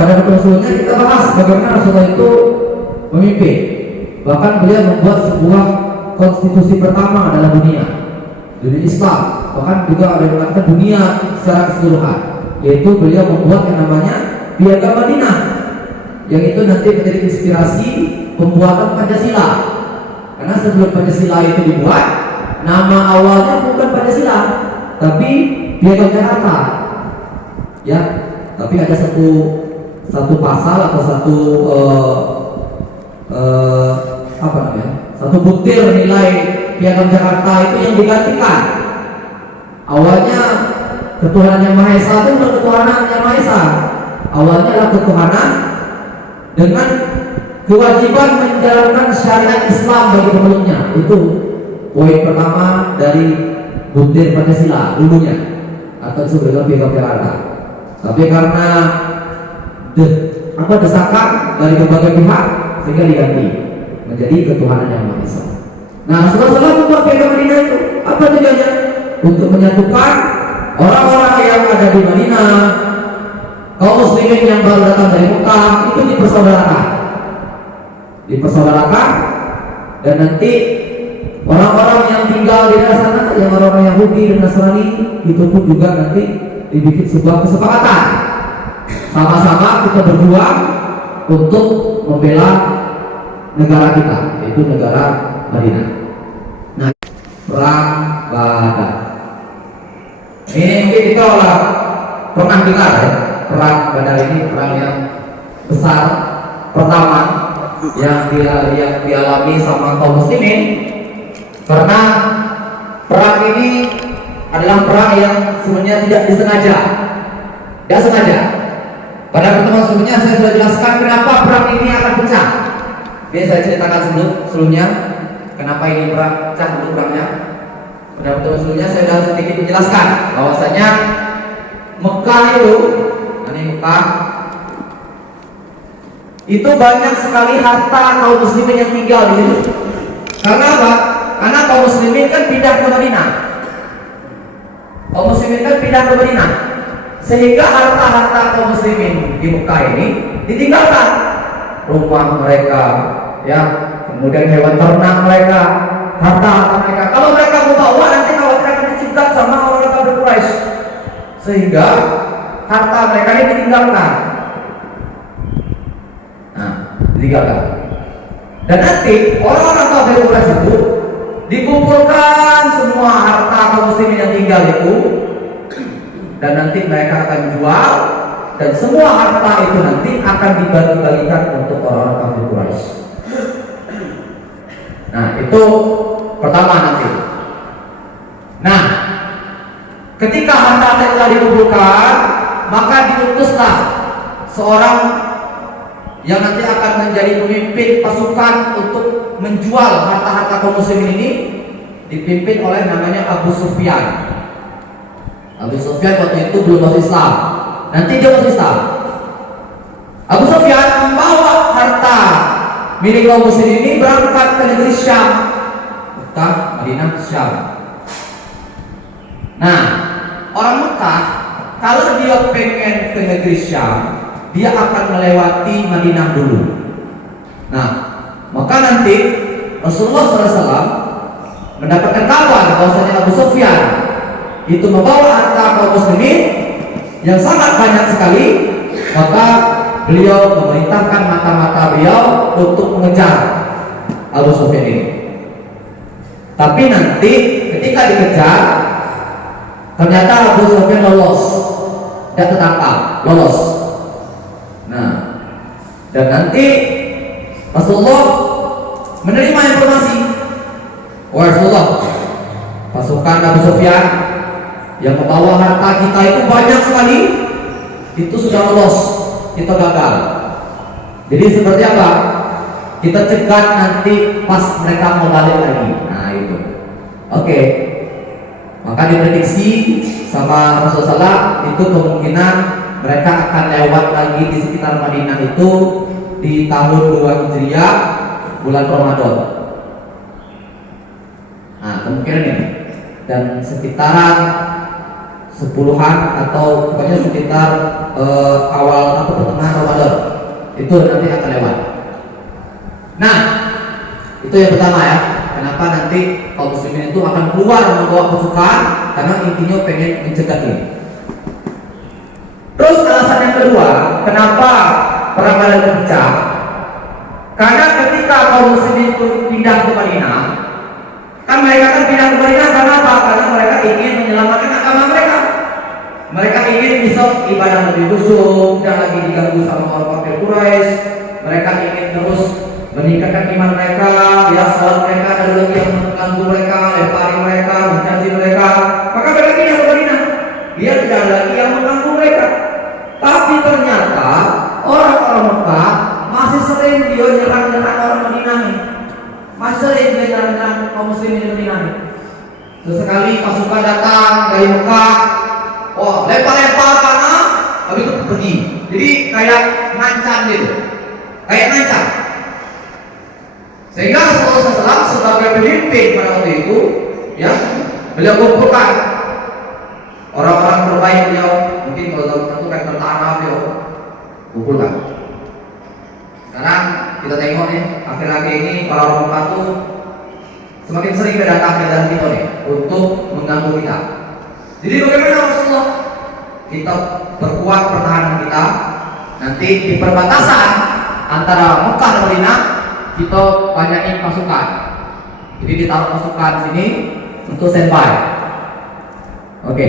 pada Rasulullah kita bahas bagaimana Rasulullah itu memimpin. Bahkan beliau membuat sebuah konstitusi pertama dalam dunia Islam. Bahkan juga ada yang mengatakan dunia secara keseluruhan, yaitu beliau membuat yang namanya Piagam Madinah, yang itu nanti menjadi inspirasi pembuatan Pancasila. Karena sebelum Pancasila itu dibuat, nama awalnya bukan Pancasila, tapi Piagam Jakarta. Ya, tapi ada satu pasal atau satu butir nilai Piagam Jakarta itu yang digantikan. Awalnya ketuhanan yang Maha Esa itu bukan ketuhanan yang Maha Esa. Awalnya adalah ketuhanan dengan kewajiban menjalankan syariat Islam bagi pemeluknya. Itu poin pertama dari butir Pancasila dulunya, atau disebut Piagam Jakarta. Tapi karena desakan dari berbagai pihak sehingga diganti menjadi ketuhanan yang Maha Esa. Nah, Rasulullah membuat Piagam Madinah itu apa tujuannya? Untuk menyatukan orang-orang yang ada di Madinah, kaum muslimin yang baru datang dari Mekah, itu dipersaudarakan, dan nanti orang-orang yang tinggal di daerah sana, yang orang-orang Yahudi dan Nasrani, itu pun juga nanti dibikin sebuah kesepakatan. Sama-sama kita berjuang untuk membela negara kita, yaitu negara Madinah. Nah, perang Badar. Ini mungkin kita pernah dengar ya, perang Badar ini perang yang besar pertama yang dialami sama kaum muslimin, karena perang ini adalah perang yang sebenarnya tidak disengaja, tidak sengaja. Pada pertemuan sebelumnya saya sudah jelaskan kenapa perang ini akan pecah. Ini saya ceritakan sebelumnya kenapa ini pecah dulu perangnya. Pada pertemuan sebelumnya saya sudah sedikit menjelaskan bahwasanya Mekah itu banyak sekali harta kaum muslimin yang tinggal di situ. Karena apa? Karena kaum muslimin kan pindah ke Madinah. Sehingga harta-harta kaum muslimin di Mekah ini ditinggalkan. Rumah mereka, ya, kemudian hewan ternak mereka, harta mereka. Kalau mereka mau bawa, nanti khawatir akan dicegat sama orang kafir Quraisy. Sehingga harta mereka ini ditinggalkan. Dan nanti orang-orang kafir Quraisy itu dikumpulkan semua harta kaum muslimin yang tinggal itu, dan nanti mereka akan jual, dan semua harta itu nanti akan dibagi-bagikan untuk orang-orang kafir Quraisy. Nah, itu pertama nanti. Nah, ketika harta telah dikumpulkan, maka diutuslah seorang yang nanti akan menjadi pemimpin pasukan untuk menjual harta-harta kaum muslimin ini, dipimpin oleh namanya Abu Sufyan. Abu Sufyan waktu itu belum masuk Islam. Nanti dia masuk Islam. Abu Sufyan membawa harta milik kaum muslimin ini berangkat ke negeri Syam, Mekah, Madinah, Syam. Nah, orang Mekah kalau dia pengen ke negeri Syam, dia akan melewati Madinah dulu. Nah, maka nanti Rasulullah SAW mendapatkan kabar bahwasanya Abu Sufyan itu membawa harta kaum muslimin yang sangat banyak sekali, maka beliau memerintahkan mata-mata beliau untuk mengejar Abu Sufyan ini. Tapi nanti ketika dikejar, ternyata Abu Sufyan lolos, tidak tertangkap, lolos. Nah, dan nanti Rasulullah menerima informasi, wahai Rasulullah, pasukan Abu Sufyan yang membawa harta kita itu banyak sekali, itu sudah lolos, kita gagal. Jadi seperti apa? Kita cegat nanti pas mereka mau balik lagi. Nah itu, oke. Maka diprediksi sama Rasulullah itu kemungkinan mereka akan lewat lagi di sekitar Madinah itu di tahun 2 Hijriah bulan Ramadan. Nah kemungkinan ini, dan sekitaran 10-an atau pokoknya sekitar awal atau pertengahan Ramadan itu nanti akan lewat. Nah, itu yang pertama ya. Kenapa nanti kaum muslimin itu akan keluar membawa pasukan? Karena intinya pengen mencegah ini. Terus alasan yang kedua, kenapa perang Badar terpecah? Karena ketika kaum muslimin itu pindah ke Madinah, kan mereka kan pindah ke Madinah karena apa? Karena mereka ingin menyelamatkan agama mereka. Mereka ingin bisa ibadah lebih khusyuk, tidak lagi diganggu sama orang kafir Quraisy. Mereka ingin terus meningkatkan iman mereka, ya salat mereka ada lagi yang mengganggu mereka, lempari mereka, mencaci mereka. Maka mereka pindah ke Madinah. Dia tidak ada lagi yang mengganggu mereka. Tapi ternyata orang-orang Mekah masih sering dia nyerang-nyerang orang Madinah nih. Masih sering dia nyerang-nyerang kaum muslimin di Madinah nih. Sesekali pasukan datang dari Mekah, oh lempar-lempar panah, habis itu pergi. Jadi kayak ngancam gitu, kayak ngancam. Sehingga Rasulullah SAW sebagai pemimpin pada waktu itu, ya beliau kumpulkan orang-orang terbaik beliau. Mungkin kalau zaman itu kan tentara beliau kumpulkan. Sekarang kita tengok nih, akhir-akhir ini para orang Mekah itu semakin sering datang ke dalam kita nih untuk mengganggu kita. Jadi bagaimana Rasulullah? Kita perkuat pertahanan kita. Nanti di perbatasan antara Mekah dan Madinah kita banyakin pasukan. Jadi ditaruh pasukan sini untuk standby. Oke,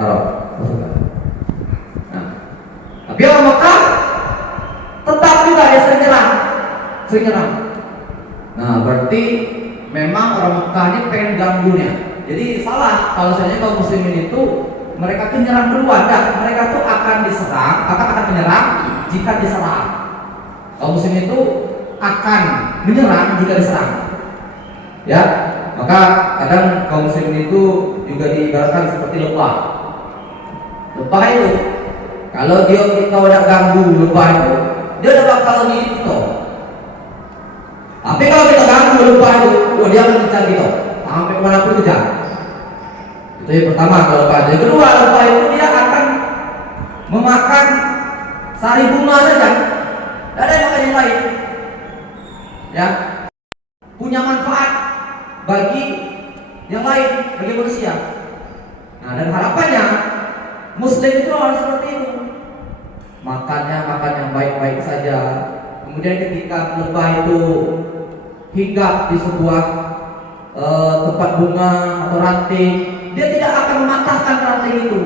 taruh pasukan. Nah, tapi orang Mekah tetap juga dia sering nyerang. Nah, berarti memang orang Mekah ini pengen ganggunya. Jadi salah kalau misalnya kaum muslimin itu mereka tuh nyerang duluan, dan mereka tuh akan diserang, akan menyerang jika diserang. Kaum muslimin itu akan menyerang jika diserang. Ya, maka kadang kaum muslimin itu juga diibaratkan seperti lebah. Lebah itu kalau kita udah ganggu lebah itu, dia udah bakal ngikut kita. Tapi kalau kita ganggu lebah itu, dia akan mengejar kita sampai kemanapun kejar. Itu yang pertama kalau lebah. Yang kedua, lebah itu dia akan memakan sari bunga saja, tidak ada yang lain. Ya, punya manfaat bagi yang lain, bagi manusia. Nah, dan harapannya Muslim itu harus seperti itu. Makan yang baik-baik saja. Kemudian ketika lebah itu hinggap di sebuah tempat bunga atau ranting, dia tidak akan mematahkan ranting itu.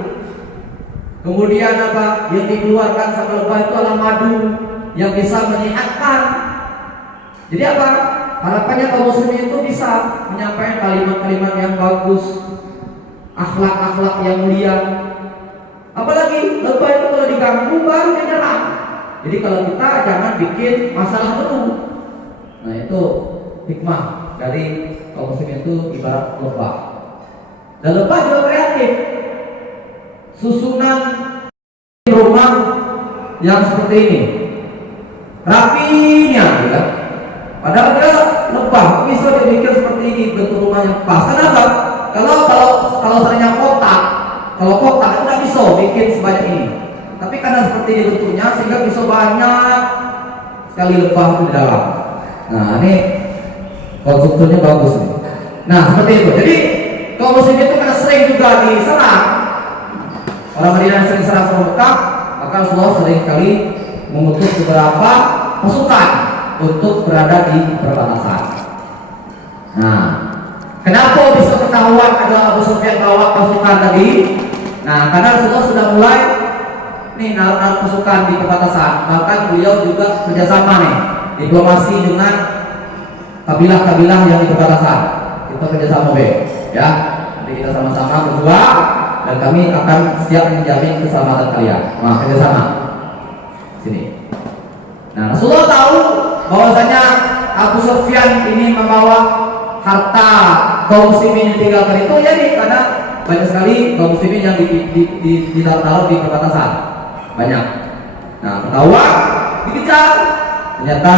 Kemudian apa? Yang dikeluarkan sama lebah itu adalah madu yang bisa menyehatkan. Jadi apa? Harapannya kaum muslimin itu bisa menyampaikan kalimat-kalimat yang bagus, akhlak-akhlak yang mulia. Apalagi lebah itu kalau diganggu baru menyerang. Jadi kalau kita jangan bikin masalah dulu. Nah, itu hikmah dari kaum muslimin itu ibarat lebah. Dan lebah juga kreatif. Susunan rumah yang seperti ini, rapinya, ya. Padahal dia lebah bisa dibikin seperti ini bentuk rumah yang pas. Kenapa? Kalau seandainya kotak, kalau kotak itu tidak bisa bikin sebanyak ini. Tapi karena seperti ini bentuknya sehingga bisa banyak sekali lebah itu di dalam. Nah, ini konstrukturnya bagus nih. Nah, seperti itu. Jadi kaum muslimin itu karena sering juga diserang, orang Madinah sering serang sama Mekah, maka Rasulullah sering kali mengutus beberapa pasukan untuk berada di perbatasan. Nah, kenapa bisa ketahuan ada Abu Sufyan bawa pasukan tadi? Nah, karena Rasulullah sudah mulai nih naruh pasukan di perbatasan. Bahkan beliau juga kerjasama nih diplomasi dengan kabilah-kabilah yang di perbatasan. Kita kerjasama ya. Nanti kita sama-sama berdua dan kami akan siap menjamin keselamatan kalian. Nah, kerjasama sini. Nah, Rasulullah tahu bahwasanya Abu Sufyan ini membawa harta kaum muslimin yang tinggalkan itu, jadi karena banyak sekali kaum muslimin yang ditaruh di perbatasan, banyak. Nah, ketahuan, dikejar, ternyata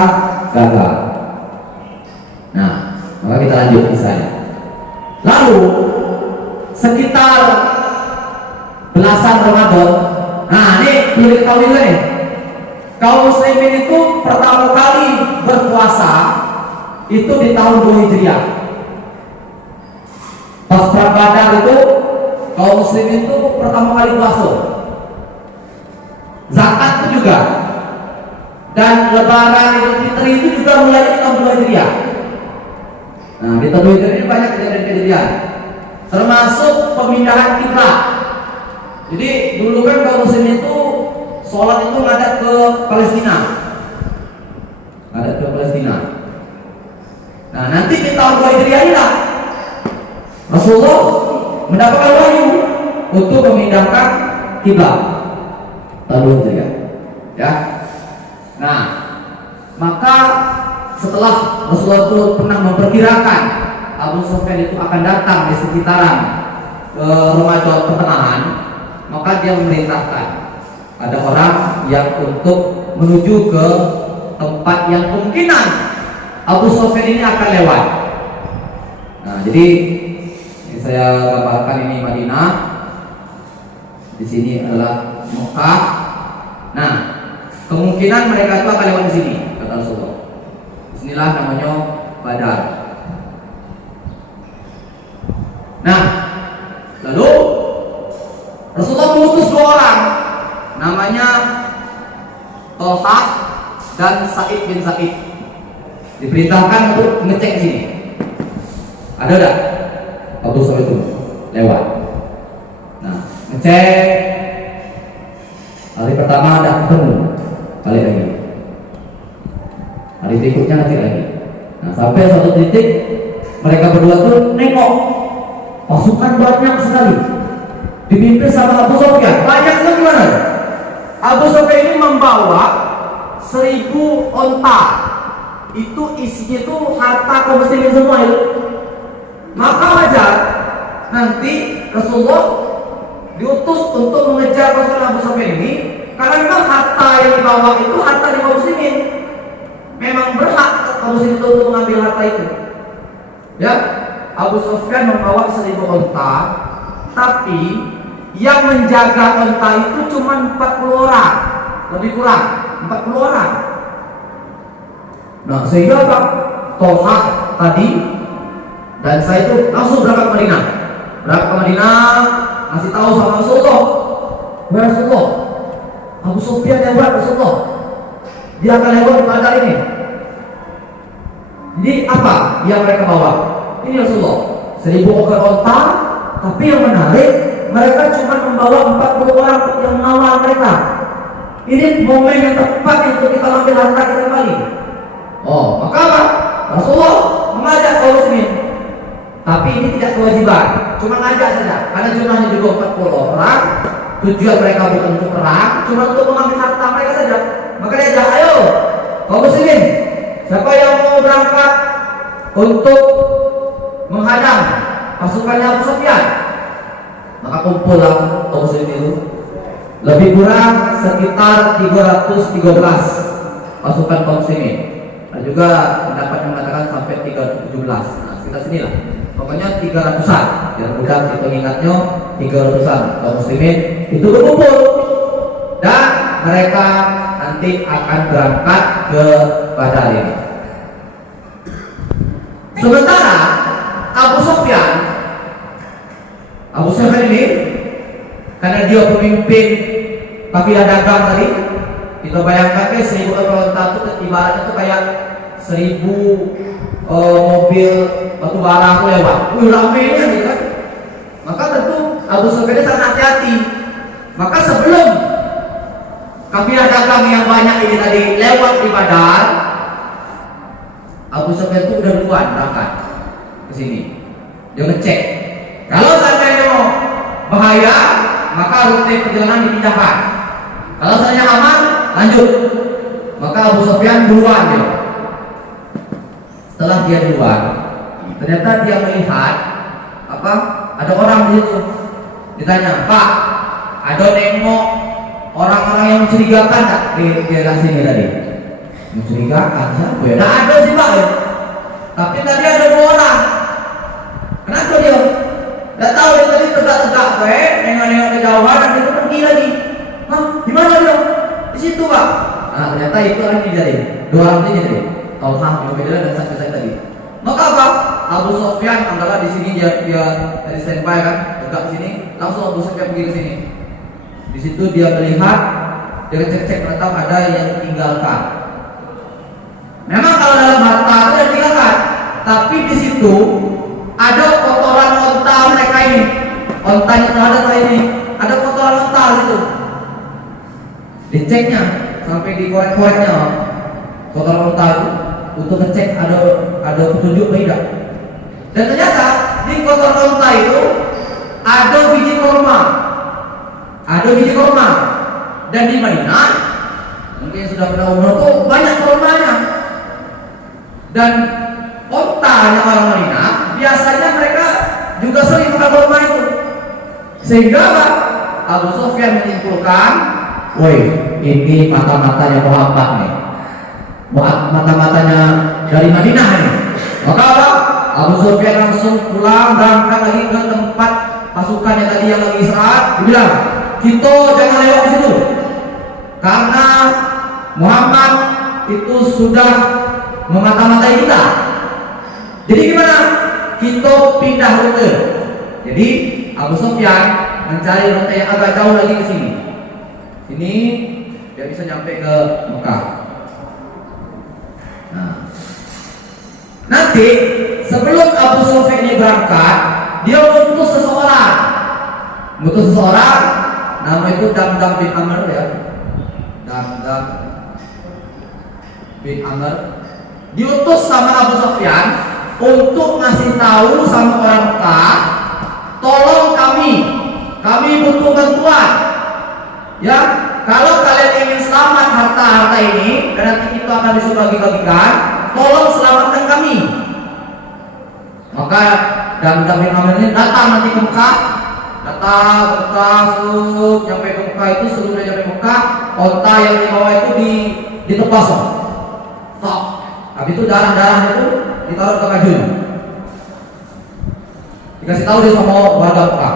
gagal. Nah, maka kita lanjut kisahnya. Lalu sekitar belasan Ramadan, nah ini perlu diketahui nih, Kaum muslimin itu pertama kali berpuasa itu di tahun 2 Hijriah. Pas perang Badar itu kaum muslimin itu pertama kali puasa. Zakat itu juga. Dan lebaran Idul Fitri itu juga mulai di tahun 2 Hijriah. Nah, di tahun 2 Hijriah ini banyak kejadian-kejadian. Termasuk pemindahan kiblat. Jadi dulu kan kaum muslimin itu sholat itu ngadap ke Palestina. Ngadap ke Palestina. Nah, nanti di tahun 2 Hijriah ini lah Rasulullah mendapatkan wahyu untuk memindahkan kiblat. Tahun 2 Hijriah. Ya. Nah, maka setelah Rasulullah itu pernah memperkirakan Abu Sufyan itu akan datang di sekitaran Ramadan pertengahan, maka dia memerintahkan ada orang yang untuk menuju ke tempat yang kemungkinan Abu Sufyan ini akan lewat. Nah, jadi ini saya gambarkan ini Madinah, di sini adalah Mekah. Nah, kemungkinan mereka itu akan lewat di sini, kata Rasulullah. Disinilah namanya Badar. Nah, lalu Rasulullah mengutus 2 orang, namanya Tolha dan Sa'id bin Sa'id. Diperintahkan untuk ngecek sini. Ada enggak Abu Sufyan itu lewat? Nah, ngecek. Hari pertama ada ketemu, kali lagi. Hari berikutnya nanti lagi. Nah, sampai satu titik mereka berdua tuh nengok pasukan banyak sekali, dipimpin sama Abu Sufyan. Banyaknya gimana? Abu Sufyan ini membawa 1000 onta. Itu isinya tuh harta kaum muslimin semua itu. Maka wajar nanti Rasulullah diutus untuk mengejar pasukan Abu Sufyan ini, karena memang harta yang dibawa itu harta di kaum muslimin. Memang berhak kaum muslimin itu untuk mengambil harta itu. Ya, Abu Sufyan membawa 1000 onta, tapi yang menjaga onta itu cuma 40 orang, lebih kurang 40 orang. Nah, sehingga Pak Tolha tadi dan saya itu langsung berangkat ke Madinah. Berangkat ke Madinah, ngasih tahu sama Rasulullah, "Ya Rasulullah, Abu Sufyan lewat Rasulullah. Dia akan lewat di Badar ini." Jadi apa yang mereka bawa? Ini Rasulullah, 1000 ekor onta, tapi yang menarik mereka cuma membawa 40 orang yang mengawal mereka. Ini momen yang tepat untuk kita ambil harta kita kembali. Oh, maka apa? Rasulullah mengajak kaum muslimin. Tapi ini tidak kewajiban, cuma ngajak saja. Karena jumlahnya juga 40 orang. Tujuan mereka bukan untuk perang, cuma untuk mengambil harta mereka saja. Maka dia ajak, ayo kaum muslimin, siapa yang mau berangkat untuk menghadang pasukannya Abu Sufyan? Maka kumpullah kaum muslimin itu. Lebih kurang sekitar 313 pasukan kaum muslimin. Dan juga pendapat yang mengatakan sampai 317. Nah, sekitar sinilah. Pokoknya 300-an. Yang mudah kita ingatnya 300-an kaum muslimin itu berkumpul. Dan mereka nanti akan berangkat ke Badar ini. Sementara Abu Sufyan ini karena dia pemimpin kafilah dagang tadi, kita bayangkan 1000 onta itu ibaratnya itu kayak 1000 mobil batu bara aku lewat. Ramainya gitu kan. Maka tentu Abu Sufyan sangat hati-hati. Maka sebelum kafilah dagang yang banyak ini tadi lewat di Badar, Abu Sufyan itu udah duluan berangkat ke sini. Dia ngecek. Kalau seandainya bahaya, maka rute perjalanan dipindahkan. Kalau seandainya aman, lanjut. Maka Abu Sufyan duluan dia. Setelah dia duluan, ternyata dia melihat apa? Ada orang di situ. Ditanya, "Pak, ada nengok orang-orang yang mencurigakan tak di daerah sini tadi?" Mencurigakan siapa ya? Nah, ada sih Pak ya. Tapi tadi ada 2 orang. Kenapa dia? Tidak tahu, dia tadi tegak-tegak nengok-nengok kejauhan dan dia pergi lagi. Hah? Di mana dia? Di situ Pak. Nah ternyata itu orang yang jadi dua orang ini jadi Talha, Ubaidillah dan saksi-saksi tadi. Maka apa? Abu Sufyan adalah di sini dia dari standby kan, tegak di sini. Langsung Abu Sufyan pergi ke sini. Di situ dia melihat, dia cek ternyata ada yang ditinggalkan. Memang kalau dalam harta itu yang ditinggalkan, tapi di situ ada kotoran onta mereka ini. Ontanya terhadap ini, ada kotoran onta itu. Diceknya sampai dikorek-koreknya kotoran onta itu untuk ngecek ada petunjuk tidak. Dan ternyata di kotoran onta itu ada biji korma. Ada biji korma. Dan di Madinah mungkin sudah pernah umroh tuh banyak kormanya. Dan ontanya orang Madinah biasanya mereka juga sering makan korma itu. Sehingga Abu Sufyan menyimpulkan, woi ini mata-matanya Muhammad nih, mata-matanya dari Madinah nih. Maka Abu Sufyan langsung pulang, berangkat lagi ke tempat pasukannya tadi yang lagi istirahat. Dia bilang, kita jangan lewat di situ, karena Muhammad itu sudah memata-matai kita. Jadi gimana? Kita pindah rute. Jadi Abu Sufyan mencari rute yang agak jauh lagi ke sini. Sini dia bisa nyampe ke Mekah. Nah, nanti sebelum Abu Sufyan ini berangkat, dia mengutus seseorang. Nama itu Damdam bin Amr ya. Damdam bin Amr diutus sama Abu Sufyan untuk ngasih tahu sama orang Mekah, tolong kami butuh bantuan. Ya, kalau kalian ingin selamat harta-harta ini, dan nanti kita akan disuruh bagi-bagikan, tolong selamatkan kami. Maka Damdam bin Amr ini datang nanti ke Mekah, nyampe ke Mekah itu sebelum dia nyampe Mekah, onta yang dibawa itu ditebas. Habis itu darah-darahnya itu ditaruh ke kajun. Dikasih tahu dia sama warga Mekah,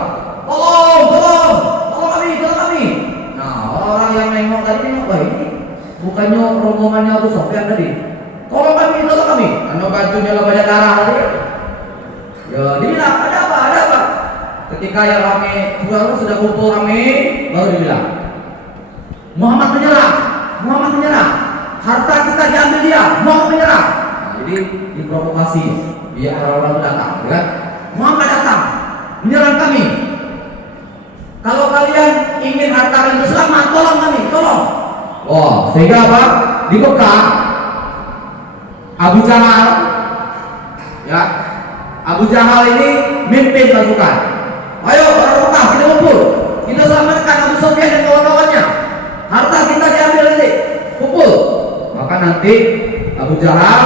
tolong kami. Nah, orang yang nengok tadi nengok, wah ini bukannya rombongannya Abu Sufyan tadi. Tolong kami. Karena bajunya lah banyak darah tadi. Ya, dibilang ada apa? Ketika yang rame sudah kumpul rame, baru dibilang, Muhammad menyerah. Harta kita diambil dia, Muhammad menyerah. Nah, jadi diprovokasi biar orang-orang datang, ya. Muhammad datang, menyerang kami. Kalau kalian ingin harta kalian selamat, tolong kami. Sehingga apa? Di Mekah, Abu Jahal ini mimpin pasukan. Ayo orang Mekah, kita kumpul, kita selamatkan Abu Sufyan dan kawan-kawannya. Harta kita diambil nanti, kumpul. Maka nanti Abu Jahal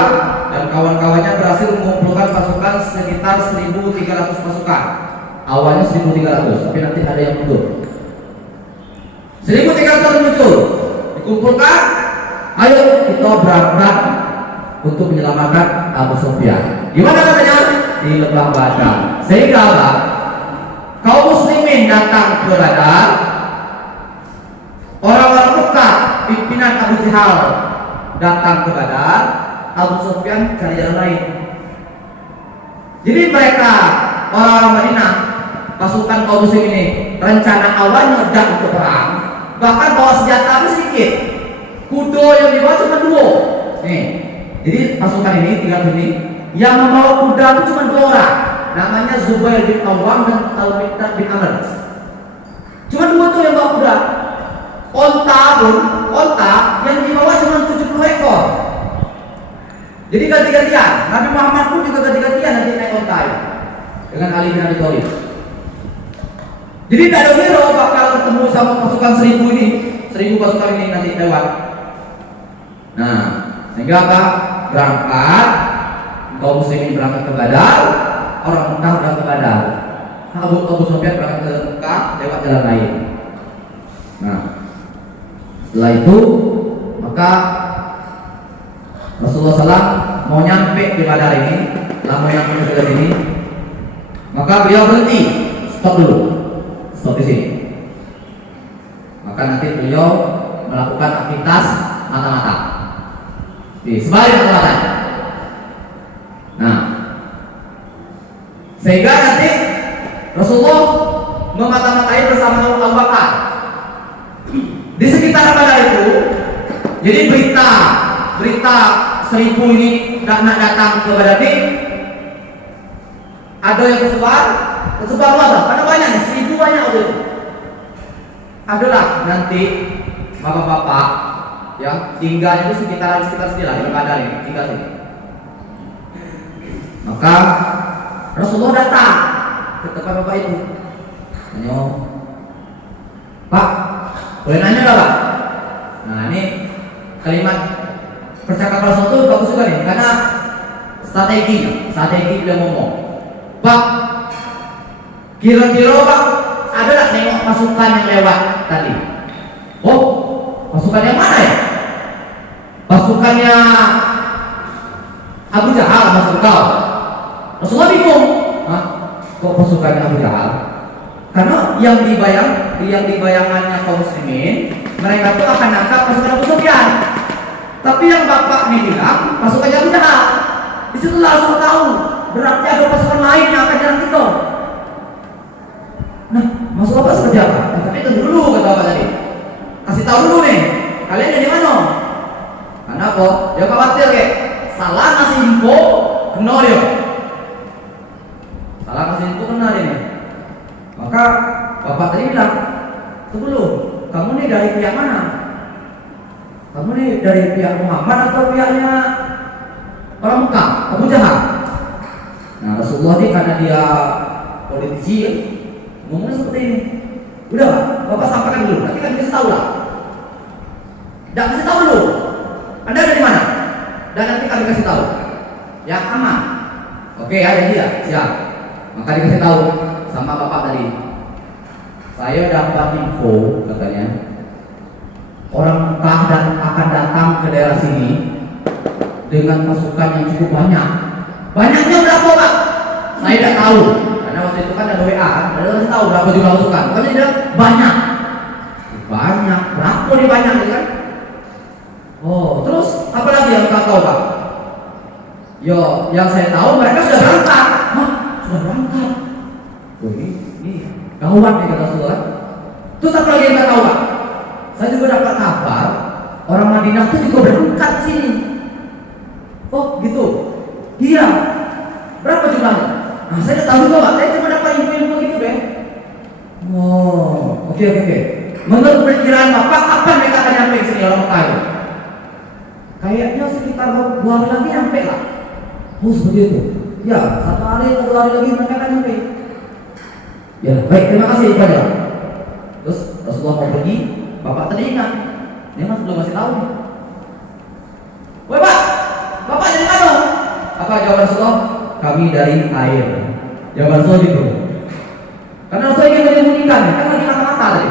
dan kawan-kawannya berhasil mengumpulkan pasukan sekitar 1.300 pasukan. Awalnya 1.300, tapi nanti ada yang mundur. 1.300 muncul, dikumpulkan. Ayo kita berangkat untuk menyelamatkan Abu Sufyan. Gimana katanya? Di lembah Badar. Sehingga apa? Kaum muslimin datang ke Badar. Orang-orang Mekah, pimpinan Abu Jahal datang ke Badar. Abu Sufyan cari jalan lain. Jadi mereka orang-orang Madinah, pasukan kaum muslim ini, rencana awalnya datang ke perang, bahkan bawa senjata sedikit. Kudo yang dibawa cuma 2. Nih, jadi pasukan ini 3 ini yang membawa kuda itu cuma 2 orang. Namanya Zubair bin Awam dan Al-Miqdad bin Amr. Cuma 2 tuh yang bawa kuda. Onta yang dibawa cuma 70 ekor. Jadi ganti-gantian. Nabi Muhammad pun juga ganti-gantian nanti naik onta ya, dengan Ali bin Abi Thalib. Jadi tak ada hero bakal ketemu sama pasukan 1.000 pasukan ini nanti lewat. Nah, sehingga apa? Berangkat, kaum muslimin berangkat ke Badar, orang Mekah berangkat ke Badar. Abu Sufyan berangkat ke Mekah lewat jalan lain. Nah, setelah itu maka Rasulullah SAW mau nyampe di Badar ini, mau nyampe di Badar ini, maka beliau berhenti, stop di sini. Maka nanti beliau melakukan aktivitas mata-mata. Sebalik mata-mata. Nah, sehingga nanti Rasulullah memata-matai bersama Abu Bakar. Di sekitar Badar itu, jadi berita 1000 ini nak datang ke Badar ini, ada yang tersebar luas, ada banyak, 1000 banyak itu. Adalah nanti bapak-bapak ya tinggal itu sekitar sini lah di Badar ini, tinggal sini. Maka Rasulullah datang ke tempat bapak itu. Nanya, Pak, boleh nanya nggak Pak? Nah ini kalimat percakapan Rasul itu bagus juga nih, karena strategi dia ngomong. Pak, kira-kira Pak, ada nggak nengok pasukan yang lewat tadi? Oh, pasukan yang mana ya? Pasukannya Abu Jahal maksud kau? Rasulullah bingung. Hah? Kok pasukannya Abu Jahal? Karena yang dibayangannya kaum muslimin, mereka tuh akan nangkap pasukan Abu Sufyan. Tapi yang bapak ini bilang pasukannya Abu Jahal. Disitulah Rasulullah tahu, berarti ada pasukan lain yang akan nyerang kita. Nah, maksud apa seperti apa? Nah, tapi tunggu dulu kata bapak tadi. Kasih tahu dulu nih, kalian dari mana? Karena apa? Dia khawatir kayak salah ngasih info, kena dia. Salah ngasih info kena dia nih. Maka bapak tadi bilang, tunggu dulu, kamu nih dari pihak mana? Kamu nih dari pihak Muhammad atau pihaknya orang Mekah, Abu Jahal? Nah Rasulullah ini karena dia politisi, ngomongnya seperti ini. Udah Pak, bapak sampaikan dulu, nanti kan kasih tahu lah. Tidak kasih tahu dulu, Anda dari mana? Dan nanti kami kasih tahu. Yang aman. Oke ya, jadi ya, siap. Maka dikasih tahu sama bapak tadi. Saya dapat info katanya orang Mekah dan akan datang ke daerah sini dengan pasukan yang cukup banyak. Banyaknya berapa Pak? Saya tidak tahu. Karena waktu itu kan ada WA, ada kasih tahu berapa jumlah pasukan. Pokoknya dia banyak. Banyak. Berapa nih banyak kan? Oh, terus apa lagi yang kau tahu Pak? Yo, yang saya tahu mereka sudah berangkat. Hah? Sudah berangkat. Oh, ini gawat nih kata Rasulullah. Terus apa lagi yang kau tahu Pak? Saya juga dapat kabar orang Madinah itu juga berangkat sini. Oh gitu. Iya. Berapa jumlahnya? Nah, saya tahu juga Pak. Saya cuma dapat info-info gitu deh. Oh, oke. Menurut perkiraan Bapak, apa mereka akan nyampe sini orang Mekah? Kayaknya sekitar 2 hari lagi nyampe lah. Oh seperti itu. Ya, 1 hari atau 2 hari lagi mereka akan nyampe. Ya, baik, terima kasih banyak. Terus Rasulullah mau pergi, bapak tadi ingat, dia masih belum masih tahu. Woi Pak, bapak dari mana? Apa jawaban Rasulullah? Kami dari air. Jawaban Rasulullah gitu. Karena Rasulullah ingin menyembunyikan, kan lagi mata-mata tadi.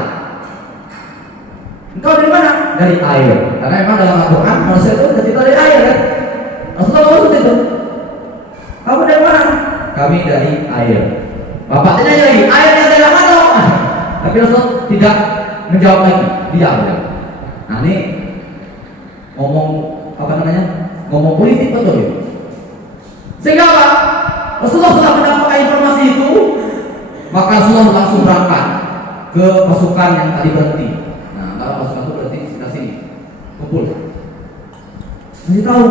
Engkau dari mana? Dari air. Karena memang dalam Al-Quran manusia itu tercipta dari air kan. Rasulullah ngomong itu. Kamu dari mana? Kami dari air. Bapak tanya lagi, air yang dari mana? Tapi Rasul tidak menjawab lagi, diam. Nah ini ngomong apa namanya? Ngomong politik betul ya. Sehingga apa? Rasulullah sudah mendapatkan informasi itu, maka Rasulullah langsung berangkat ke pasukan yang tadi berhenti. Nah, kalau pasukan itu berhenti di sekitar sini, kumpul. Masih tahu,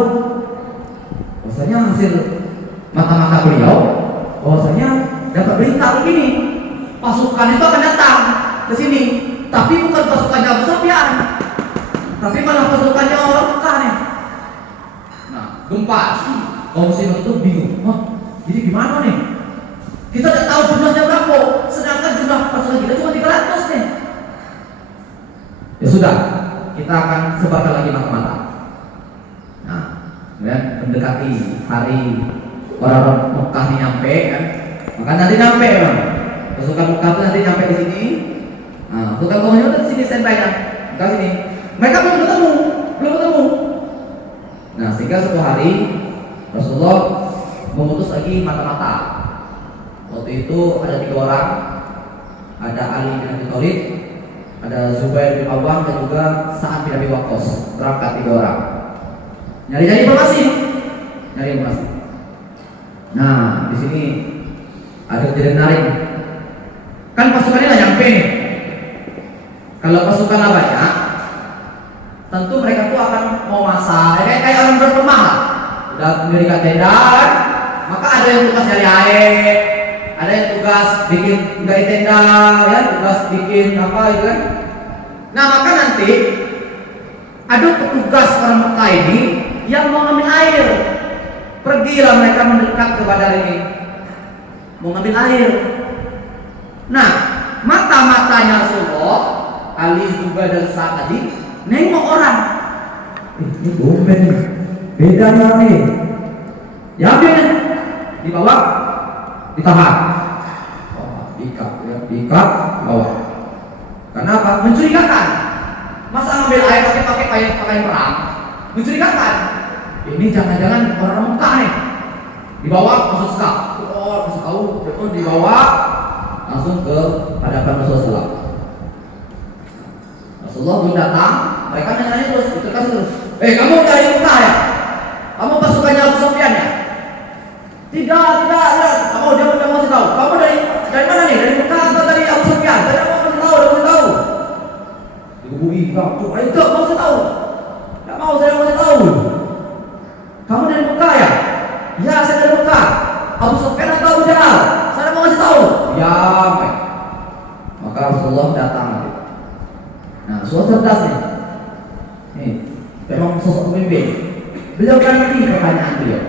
bahwasanya hasil mata-mata beliau, bahwasanya dapat berita begini, pasukan itu akan datang ke sini, tapi bukan pasukannya Abu Sufyan, tapi malah pasukannya orang Mekah nih. Nah, gempa, kaum muslimin itu bingung, jadi gimana nih? Kita tidak tahu jumlahnya berapa, sedangkan jumlah pasukan kita cuma 300 nih. Ya sudah, kita akan sebarkan lagi mata-mata. Nah, kemudian mendekati hari orang-orang Mekah ini nyampe kan, maka nanti nyampe kan, pasukan Mekah itu nanti nyampe di sini. Nah, pasukan kaum muslimin itu di sini standby kan, Mekah sini. Mereka belum ketemu. Nah, sehingga suatu hari Rasulullah memutus lagi mata-mata. Waktu itu ada 3 orang, ada Ali bin Abi Thalib, Ada Zubair bin Awam dan juga Sa'ad bin Abi Waqqas, berangkat 3 orang. Nyari-nyari informasi. Nah, di sini ada kejadian menarik. Kan pasukannya nggak nyampe nih. Kalau pasukannya banyak, tentu mereka tuh akan mau masak. Kayak orang berpermah. Udah mendirikan tenda, kan? Maka ada yang tugas nyari air, ada yang tugas bikin dari tenda, ya, tugas bikin apa itu kan. Nah, maka nanti ada petugas orang Mekah ini yang mau ngambil air. Pergilah mereka mendekat kepada ini, mau ngambil air. Nah, mata-matanya Rasulullah, Ali juga dan Sa'ad tadi nengok orang. Ini gombel nih, beda nih. Ya, dibawa, ditahan, diikat, bawa. Kenapa? Mencurigakan. Masa ngambil air pakai pakaian perang? Mencurigakan. Ini jangan-jangan orang Mekah nih. Dibawa masuk sekap. Masuk tahu, betul dibawa langsung ke hadapan Rasulullah. Rasulullah belum datang, mereka nanya terus, terus. Kamu dari Mekah ya? Kamu pasukannya Abu Sufyan ya? Tidak. Kamu dia mau kasih tahu. Kamu dari mana nih? Dari Mekah atau dari Abu Sufyan? Saya mau kasih tahu. Dihubungi, ayo mau kasih tahu. Tidak mau, saya mau kasih tahu. Kamu dari Mekah ya? Ya, saya dari Mekah. Abu Sufyan atau Abu Jahal? Saya mau kasih tahu. Ya, baik. Maka Rasulullah datang. Nah, Rasulullah cerdas nih. Memang sosok pemimpin. Beliau ganti pertanyaan beliau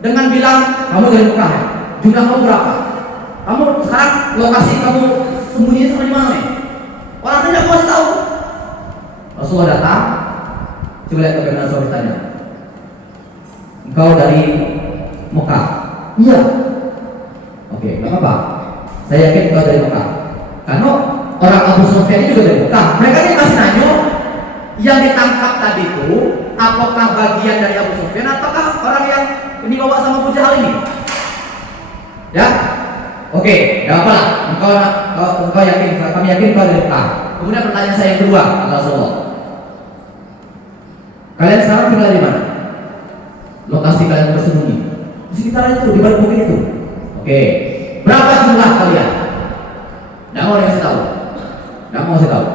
dengan bilang, kamu dari Mekah ya? Jumlah kamu berapa? Kamu sekarang lokasi kamu sembunyi sama di mana nih? Orang tidak mau kasih tahu. Rasulullah datang. Coba lihat bagaimana Rasulullah ditanya. Engkau dari Mekah? Iya. Oke, nggak apa-apa. Saya yakin engkau dari Mekah. Karena orang Abu Sufyan juga dari Mekah. Mereka ini masih nanya, yang ditangkap tadi itu apakah bagian dari Abu Sufyan ataukah orang yang dibawa sama Abu Jahal ini? Ya, oke, nggak apa-apa. Engkau yakin? Kami yakin engkau dari Mekah. Kemudian pertanyaan saya yang kedua, Rasulullah. Kalian sekarang tinggal di mana? Lokasi kalian bersembunyi di sekitar itu, di balik bukit itu. Oke, berapa jumlah kalian? Nggak mau kasih tahu.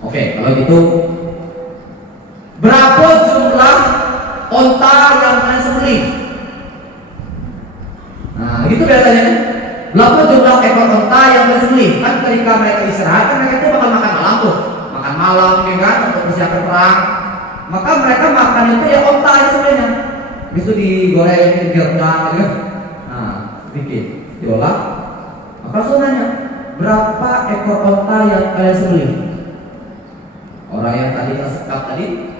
Oke, kalau gitu berapa jumlah onta yang kalian sembelih? Nah, gitu biasanya. Berapa jumlah ekor onta yang kalian sembelih? Kan ketika mereka istirahat, kan mereka itu bakal makan malam tuh, makan malam, ya kan, untuk persiapan perang. Maka mereka makan itu ya onta aja sebenarnya. Itu digoreng, digertak, gitu. Nah, bikin, diolah. Maka Rasul nanya, berapa ekor onta yang kalian sembelih? Orang yang tadi tersekap tadi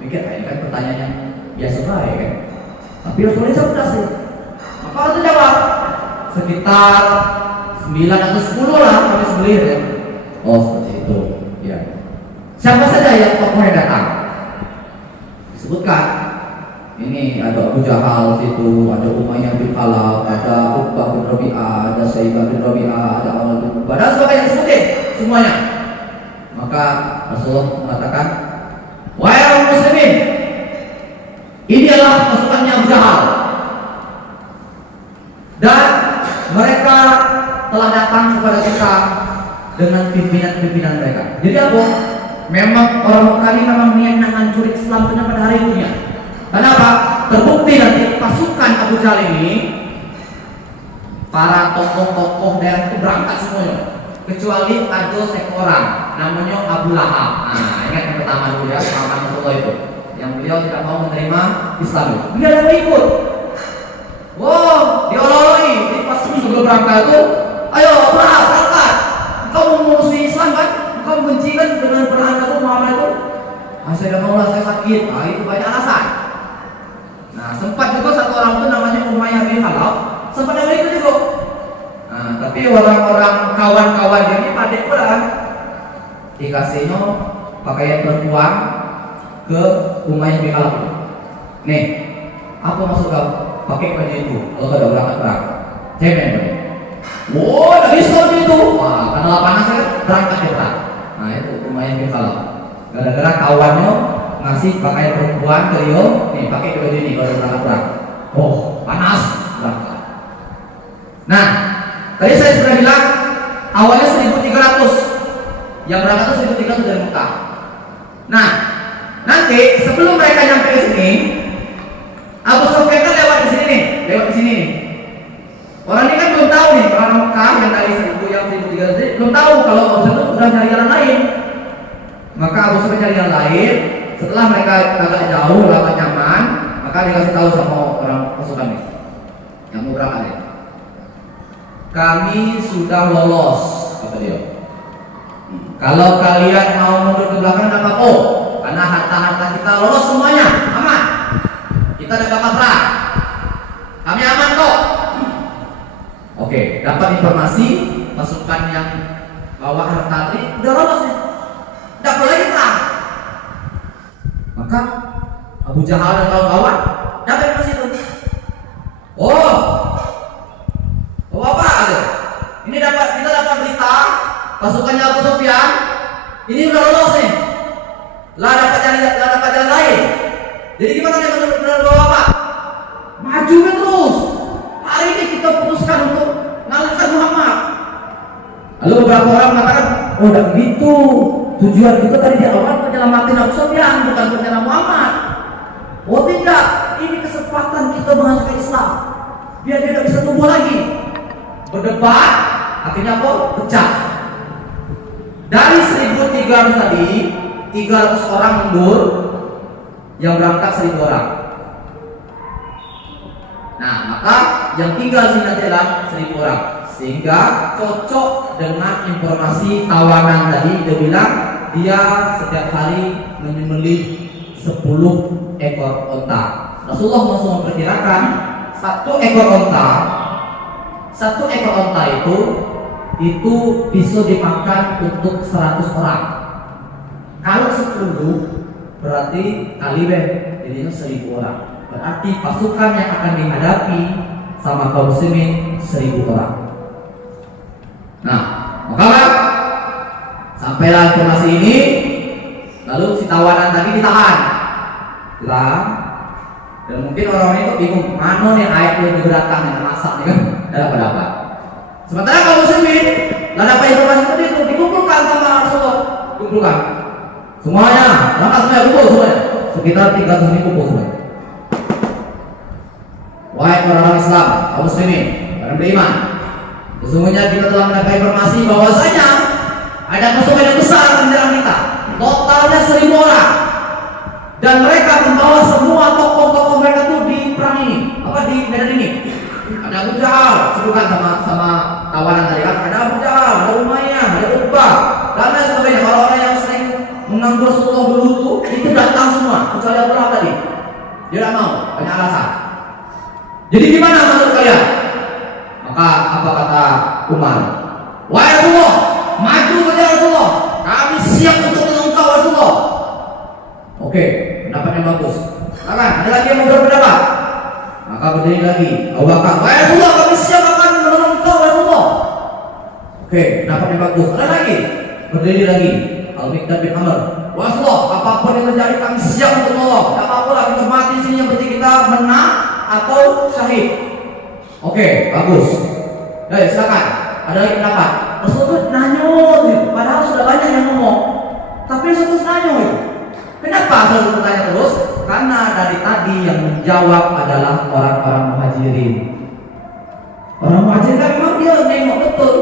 mikir, ini kan pertanyaan yang biasa ya kan. Tapi Rasulullah cerdas sih. Maka Rasul jawab, sekitar 9 atau 10 lah kami sembelih ya. Oh, seperti itu. Ya. Siapa saja yang tokoh yang datang? Disebutkan. Ini ada Abu Jahal situ, ada Umayyah bin Khalaf, ada Uqbah bin Rabi'ah, ada Syaibah bin Rabi'ah, ada Awal bin Uqbah, dan sebagainya, disebutin semuanya. Maka Rasulullah mengatakan, wahai orang muslimin, ini adalah pasukannya Abu Jahal, dan mereka telah datang kepada kita dengan pimpinan-pimpinan mereka. Jadi apa? Memang orang Mekah ini memang niat menghancurkan Islam pada hari ini. Kenapa? Terbukti nanti pasukan Abu Jahal ini, para tokoh-tokoh daerah itu berangkat semuanya, kecuali ada seorang namanya Abu Lahab. Nah, ingat yang pertama dulu ya, sama Rasulullah itu, yang beliau tidak mau menerima Islam. Dia yang ikut. Wow, dioloi. Jadi pas sebelum berangkat itu, ayo Abu Lahab berangkat. Engkau memusuhi Islam kan? Engkau membenci kan dengan perlahan itu Muhammad itu? Saya tidak mau lah, saya sakit. Itu banyak alasan. Nah, sempat juga satu orang itu namanya Umayyah bin Khalaf, sempat ada itu juga. Nah, tapi orang-orang kawan-kawan dia ini pada pulang dikasihnya pakaian perempuan ke Umayyah bin Khalaf. Nih, apa maksud kau pakai baju itu kalau kau berangkat perang? Cemen. Wow, udah bisa itu. Wah, karena panas kan berangkat ya Pak. Nah itu lumayan kalau gara-gara kawannya ngasih pakaian perempuan ke Rio, nih pakai baju ini baru berangkat perang. Oh, panas berangkat. Nah, tadi saya sudah bilang awalnya 1.300, yang berangkat itu 1.300 dari Mekah. Nah, nanti sebelum mereka nyampe ke sini, Abu Sufyan kan lewat di sini nih, lewat di sini nih. Orang ini kan belum tahu nih, orang Mekah yang tadi 1.000 yang 1.300 belum tahu kalau Abu Sufyan sudah nyari jalan lain. Maka Abu Sufyan cari jalan lain. Setelah mereka agak jauh, agak nyaman, maka dikasih tahu sama orang pasukan ini yang mau berangkat ya. Kami sudah lolos, kata dia. Kalau kalian mau mundur ke belakang tidak apa-apa, karena harta-harta kita lolos semuanya, aman. Kita ada bakal perang. Kami aman kok. Oke, dapat informasi pasukan yang bawa harta tadi udah lolos nih, tidak perlu lagi perang. Maka Abu Jahal dan kawan-kawan dapat informasi itu. Oh apa ada? Ini kita dapat berita pasukannya Abu Sufyan ini udah lolos nih, lah dapat jalan lain. Jadi gimana nih menurut Bapak? Maju terus. Hari ini kita putuskan untuk mengalahkan Muhammad. Lalu beberapa orang mengatakan, oh udah begitu. Tujuan kita tadi di awal menyelamatin Abu Sufyan, bukan menyerang Muhammad. Oh tidak, ini kesempatan kita menghancurkan Islam biar dia tidak bisa tumbuh lagi. Berdebat, akhirnya apa? Pecah. Dari 1.300 tadi, 300 orang mundur, yang berangkat 1.000 orang. Nah, maka yang tinggal sini adalah 1.000 orang, sehingga cocok dengan informasi tawanan tadi. Dia bilang dia setiap hari menyembelih 10 ekor onta. Rasulullah langsung memperkirakan satu ekor onta itu bisa dimakan untuk 100 orang. Kalau 10 berarti kali jadinya 1.000 orang. Berarti pasukan yang akan dihadapi sama kaum muslimin 1.000 orang. Nah, maka sampailah informasi ini, lalu si tawanan tadi ditahan. Dan mungkin orang itu bingung, mana nih ayat yang diberatkan yang masak nih kan? Tidak dapat. Sementara kaum muslimin nggak dapat informasi seperti itu, dikumpulkan sama Rasulullah, kumpulkan semuanya, langkah semuanya kumpul semuanya, sekitar 300.000 kumpul semuanya. Wahai orang-orang Islam, kaum muslimin, orang beriman, sesungguhnya kita telah mendapat informasi bahwasanya ada pasukan yang besar menyerang kita, totalnya 1.000 orang, dan mereka membawa semua tokoh-tokoh mereka tuh di perang ini, di medan ini. Ada Abu Jahal, sebutkan sama tawanan tadi kan, ada Abu Jahal, ada Umayyah, ada Uqbah, dan lain sebagainya. Orang-orang yang sering mengganggu Rasulullah dulu itu datang semua, kecuali Abu Lahab tadi. Dia tidak mau, banyak alasan. Jadi gimana menurut kalian? Maka apa kata Umar? Wahai Rasulullah, maju saja Rasulullah. Kami siap untuk mengengkau Rasulullah. Oke, pendapat yang bagus. Silakan, ada lagi yang mau berpendapat? Maka berdiri lagi Abu Bakar, wahai Rasulullah, kami siap akan mengengkau Rasulullah. Oke, pendapat yang bagus. Ada lagi? Berdiri lagi Al-Miqdad bin Amr, wahai Rasulullah, apapun yang terjadi kami siap untuk menolong. Tidak apa-apa lah, kita mati sini, yang penting kita menang atau syahid. Oke, bagus. Baik, silakan. Ada lagi pendapat? Rasulullah nanya, padahal sudah banyak yang ngomong, tapi Rasulullah nanya. Kenapa Rasulullah bertanya terus? Karena dari tadi yang menjawab adalah orang-orang muhajirin. Orang muhajirin kan memang dia nengok betul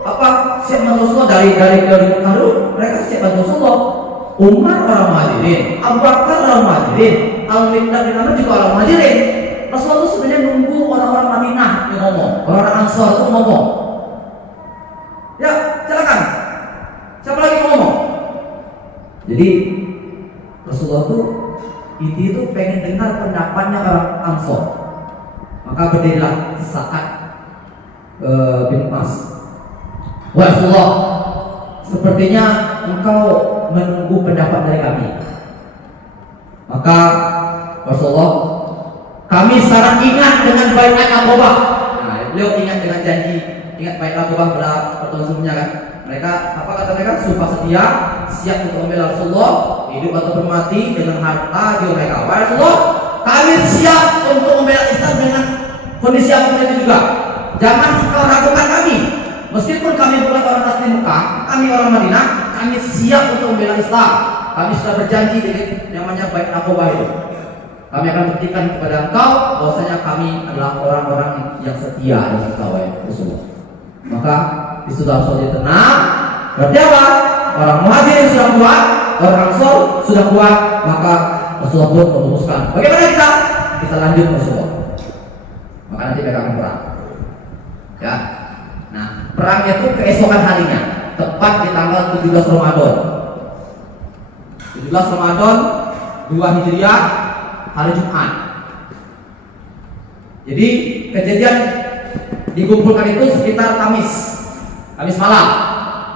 apa siap bantu Rasulullah dari beliau di Mekah dulu, mereka siap bantu Rasulullah. Umar orang muhajirin, Abu Bakar orang muhajirin, Al-Miqdad bin Amr juga orang muhajirin. Rasulullah itu sebenarnya nunggu orang-orang Madinah yang ngomong, orang-orang Ansar itu ngomong. Ya, silakan. Siapa lagi ngomong? Jadi Rasulullah itu pengen dengar pendapatnya orang Ansar. Maka berdirilah Sa'ad bin Mas. Wahai Rasulullah, sepertinya engkau menunggu pendapat dari kami. Maka Rasulullah, kami sekarang ingat dengan baiat Aqabah. Nah, beliau ingat dengan janji ingat baik Raqabah pada pertemuan sebelumnya kan. Mereka apa kata mereka? Sumpah setia, siap untuk membela Rasulullah, hidup ataupun mati dengan harta jiwa mereka. Wahai Rasulullah, kami siap untuk membela Islam dengan kondisi apapun itu juga. Jangan engkau ragukan kami. Meskipun kami bukan orang asli Mekah, kami orang Madinah, kami siap untuk membela Islam. Kami sudah berjanji dengan namanya baik Raqabah itu. Kami akan buktikan kepada engkau bahwasanya kami adalah orang-orang yang setia dengan engkau ya Rasulullah. Maka di saudara-saudari tenang. Berarti apa? Orang Muhajirin sudah kuat, orang Ansor sudah kuat, maka Rasulullah pun memutuskan. Bagaimana kita? Kita lanjut Rasulullah. Maka nanti mereka akan perang. Ya. Nah, perangnya itu keesokan harinya, tepat di tanggal 17 Ramadan. 17 Ramadan 2 Hijriah, hari Jumat. Jadi kejadian dikumpulkan itu sekitar Kamis malam.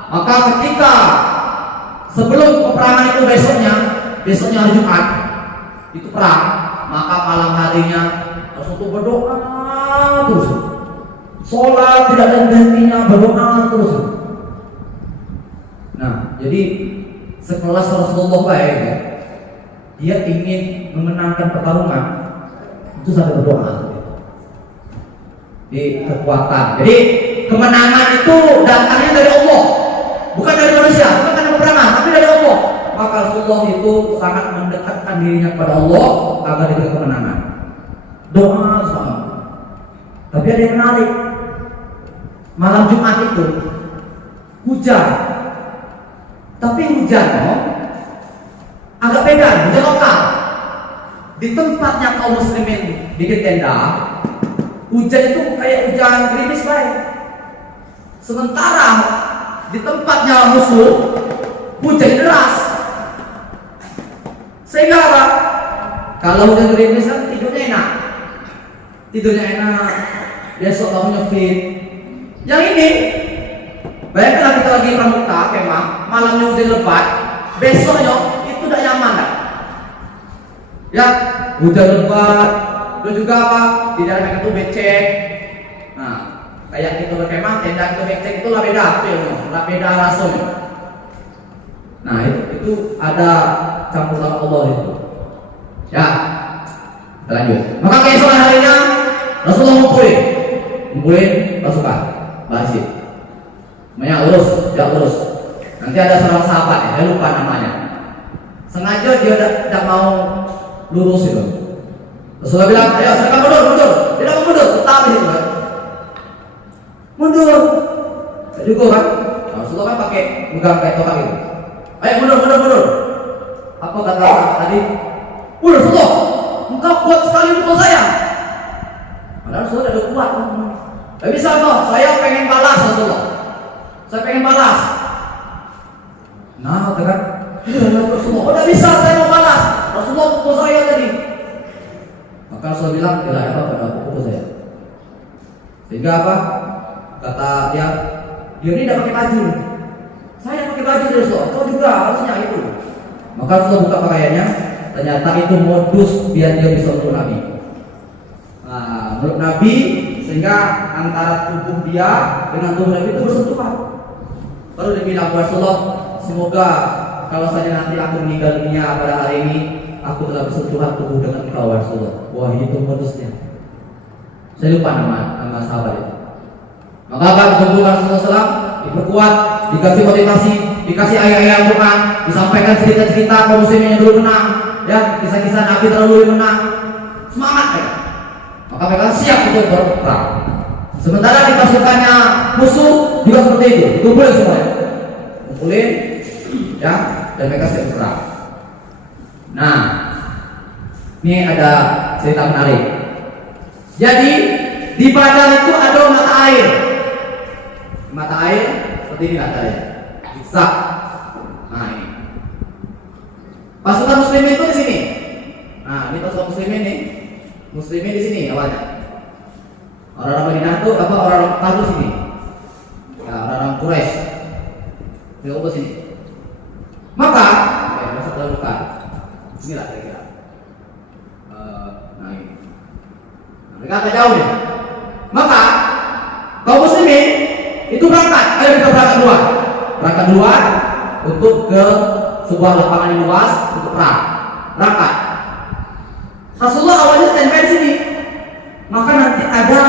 Maka ketika sebelum peperangan itu besoknya hari Jumat itu perang, maka malam harinya Rasulullah berdoa terus, sholat tidak ada hentinya, berdoa terus. Nah, jadi sekelas Rasulullah baik ya, dia ingin memenangkan pertarungan itu sampai berdoa di kekuatan. Jadi kemenangan itu datangnya dari Allah, bukan dari manusia, bukan karena peperangan, tapi dari Allah. Maka Rasulullah itu sangat mendekatkan dirinya kepada Allah agar diberi kemenangan. Doa sama. Tapi ada yang menarik. Malam Jumat itu hujan. Tapi hujan agak beda, hujan lokal. Di tempatnya kaum muslimin bikin tenda, hujan itu kayak hujan gerimis baik. Sementara di tempatnya musuh hujan deras. Sehingga apa? Kalau hujan gerimis kan tidurnya enak, besok bangunnya fit. Yang ini, bayangkanlah kita lagi pramuka, kemah, malamnya hujan lebat, besoknya itu tidak nyaman kan? Ya, hujan lebat, dan juga apa? Di dalam itu becek. Nah, kayak kita berkemah, tenda kita becek itu lah beda feelnya, lah beda rasanya. Nah, itu ada campuran Allah itu. Ya, kita lanjut. Maka keesokan harinya Rasulullah ngumpulin pasukan, Basit. Namanya urus. Nanti ada seorang sahabat, saya lupa namanya. Sengaja dia tidak mau lurus itu. Rasulullah bilang, ayo silakan mundur. Dia tidak mau mundur, tetap di situ. Mundur. Saya juga kan. Rasulullah kan pakai megang kayak tongkat gitu. Ayo mundur. Apa kata tadi? Rasulullah, engkau kuat sekali mukul saya. Padahal Rasulullah sudah kuat. Tapi bisa toh, saya pengen balas Rasulullah. Saya pengen balas. Nah, kan? Rasulullah, udah bisa saya mau balas. Rasulullah pukul saya tadi. Maka Rasulullah bilang, tidak apa pada pukul saya. Sehingga apa? Kata dia ini tidak pakai baju. Saya pakai baju Rasulullah. Kau juga harusnya itu. Maka Rasulullah buka pakaiannya. Ternyata itu modus biar dia bisa menurut Nabi. Nah, menurut Nabi sehingga antara tubuh dia dengan tubuh Nabi itu bersentuhan. Baru dia bilang Rasulullah, semoga kalau saja nanti aku meninggal dunia pada hari ini, aku telah bersentuhan tubuh dengan kau Rasulullah. Wah, itu modusnya. Saya lupa nama sahabat itu. Maka apa dikumpulkan Rasulullah SAW, diperkuat, dikasih motivasi, dikasih ayat-ayat Al-Quran, disampaikan cerita-cerita kaum muslimin yang dulu menang, ya kisah-kisah Nabi terdahulu yang menang, semangat ya. Maka mereka siap untuk berperang. Sementara di pasukannya musuh juga seperti itu, dikumpulin semuanya, kumpulin, ya, dan mereka siap berperang. Nah, ini ada cerita menarik. Jadi di badan itu ada mata air seperti ini katanya, bisa. Nah ini pasukan muslimin itu di sini. Nah ini pasukan muslimin di sini awalnya. Orang-orang Madinah itu apa orang-orang Mekah di sini. Ya, orang-orang Quraisy. Dia ke sini. Maka masuk ke luka. Bismillah kira-kira. Nah ini. Nah, mereka agak jauh nih. Maka kaum muslimin itu berangkat. Ayo kita berangkat duluan. Berangkat duluan untuk ke sebuah lapangan yang luas untuk perang. Berangkat. Rasulullah awalnya standby di sini. Maka nanti ada